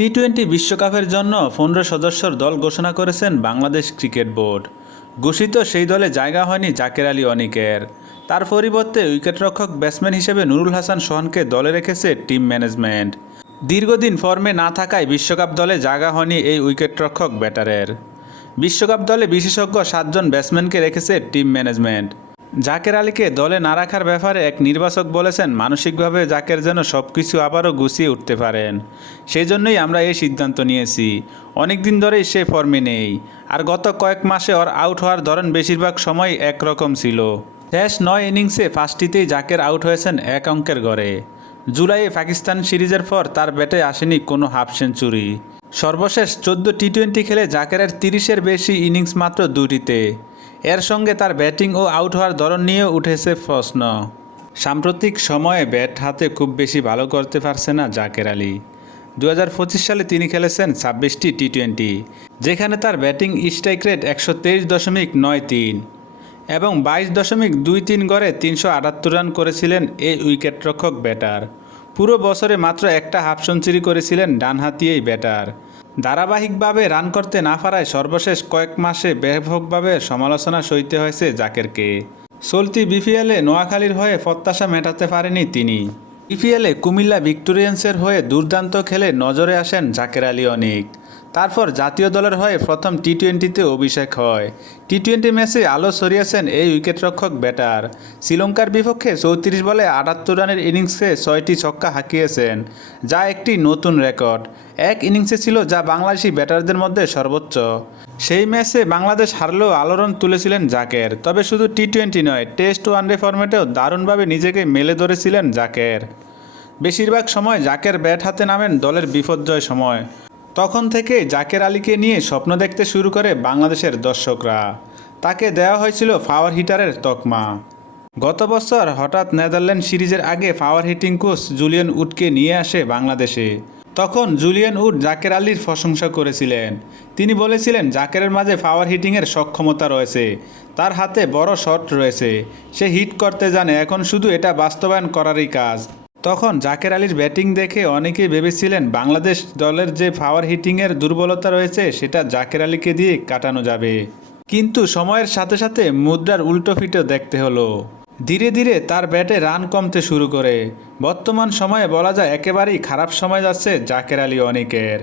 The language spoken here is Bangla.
টি-টোয়েন্টি বিশ্বকাপের জন্য ১৫ সদস্যর দল ঘোষণা করেছেন বাংলাদেশ ক্রিকেট বোর্ড। ঘোষিত সেই দলে জায়গা হয়নি জাকের আলী অনিকের। তার পরিবর্তে উইকেটরক্ষক ব্যাটসম্যান হিসেবে নুরুল হাসান সোহানকে দলে রেখেছে টিম ম্যানেজমেন্ট। দীর্ঘদিন ফর্মে না থাকায় বিশ্বকাপ দলে জায়গা হয়নি এই উইকেটরক্ষক ব্যাটারের। বিশ্বকাপ দলে বিশেষজ্ঞ ৭ জন ব্যাটসম্যানকে রেখেছে টিম ম্যানেজমেন্ট। জাকের আলীকে দলে না রাখার ব্যাপারে এক নির্বাচক বলেছেন, মানসিকভাবে জাকের যেন সব কিছু আবারও গুছিয়ে উঠতে পারেন, সেই জন্যই আমরা এই সিদ্ধান্ত নিয়েছি। অনেক দিন ধরেই সে ফর্মে নেই, আর গত কয়েক মাসে ওর আউট হওয়ার ধরন বেশিরভাগ সময় একরকম ছিল। শেষ ৯ ইনিংসে ৫টিতেই জাকের আউট হয়েছেন এক অঙ্কের গড়ে। জুলাইয়ে পাকিস্তান সিরিজের পর তার ব্যাটে আসেনি কোনো হাফ সেঞ্চুরি। সর্বশেষ ১৪ টি-টোয়েন্টি খেলে জাকেরের ৩০-এর বেশি ইনিংস মাত্র ২টিতে। এর সঙ্গে তার ব্যাটিং ও আউট হওয়ার ধরন নিয়েও উঠেছে প্রশ্ন। সাম্প্রতিক সময়ে ব্যাট হাতে খুব বেশি ভালো করতে পারছে না জাকের আলী। ২০২৫ সালে তিনি খেলেছেন ২৬টি টি-টোয়েন্টি, যেখানে তার ব্যাটিং স্ট্রাইক রেট ১২৩.৯৩ এবং ২২.২৩ গড়ে ৩৭৮ রান করেছিলেন এই উইকেটরক্ষক ব্যাটার। পুরো বছরে মাত্র একটা হাফ সেঞ্চুরি করেছিলেন ডানহাতি এই ব্যাটার। ধারাবাহিকভাবে রান করতে না পারায় সর্বশেষ কয়েক মাসে ব্যাপকভাবে সমালোচনা সইতে হয়েছে জাকেরকে। চলতি বিপিএলে নোয়াখালীর হয়ে প্রত্যাশা মেটাতে পারেনি তিনি। বিপিএলে কুমিল্লা ভিক্টোরিয়ান্সের হয়ে দুর্দান্ত খেলে নজরে আসেন জাকের আলী অনিক। তারপর জাতীয় দলের হয়ে প্রথম টি-টোয়েন্টিতে অভিষেক হয়। টি-টোয়েন্টি ম্যাচে আলো ছড়িয়েছেন এই উইকেটরক্ষক ব্যাটার। শ্রীলঙ্কার বিপক্ষে ৩৪ বলে ৭৮ রানের ইনিংসে ৬টি ছক্কা হাঁকিয়েছেন, যা একটি নতুন রেকর্ড। এক ইনিংসে ছিল যা বাংলাদেশি ব্যাটারদের মধ্যে সর্বোচ্চ। সেই ম্যাচে বাংলাদেশ হারলেও আলোড়ন তুলেছিলেন জাকের। তবে শুধু টি-টোয়েন্টি নয়, টেস্ট ওয়ানডে ফরম্যাটেও দারুণভাবে নিজেকে মেলে ধরেছিলেন জাকের। বেশিরভাগ সময় জাকের ব্যাট হাতে নামেন দলের বিপর্যয় সময়। তখন থেকে জাকের আলীকে নিয়ে স্বপ্ন দেখতে শুরু করে বাংলাদেশের দর্শকরা। তাকে দেওয়া হয়েছিল পাওয়ার হিটারের তকমা। গত বছর হঠাৎ নেদারল্যান্ড সিরিজের আগে পাওয়ার হিটিং কোচ জুলিয়ান উডকে নিয়ে আসে বাংলাদেশে। তখন জুলিয়ান উড জাকের আলীর প্রশংসা করেছিলেন। তিনি বলেছিলেন, জাকেরের মাঝে পাওয়ার হিটিংয়ের সক্ষমতা রয়েছে, তার হাতে বড় শট রয়েছে, সে হিট করতে জানে, এখন শুধু এটা বাস্তবায়ন করারই কাজ। তখন জাকের আলীর ব্যাটিং দেখে অনেকেই ভেবেছিলেন বাংলাদেশ দলের যে পাওয়ার হিটিংয়ের দুর্বলতা রয়েছে সেটা জাকের আলীকে দিয়ে কাটানো যাবে। কিন্তু সময়ের সাথে সাথে মুদ্রার উল্টো পিঠও দেখতে হলো। ধীরে ধীরে তার ব্যাটে রান কমতে শুরু করে। বর্তমান সময়ে বলা যায় একেবারেই খারাপ সময় যাচ্ছে জাকের আলী অনিকের।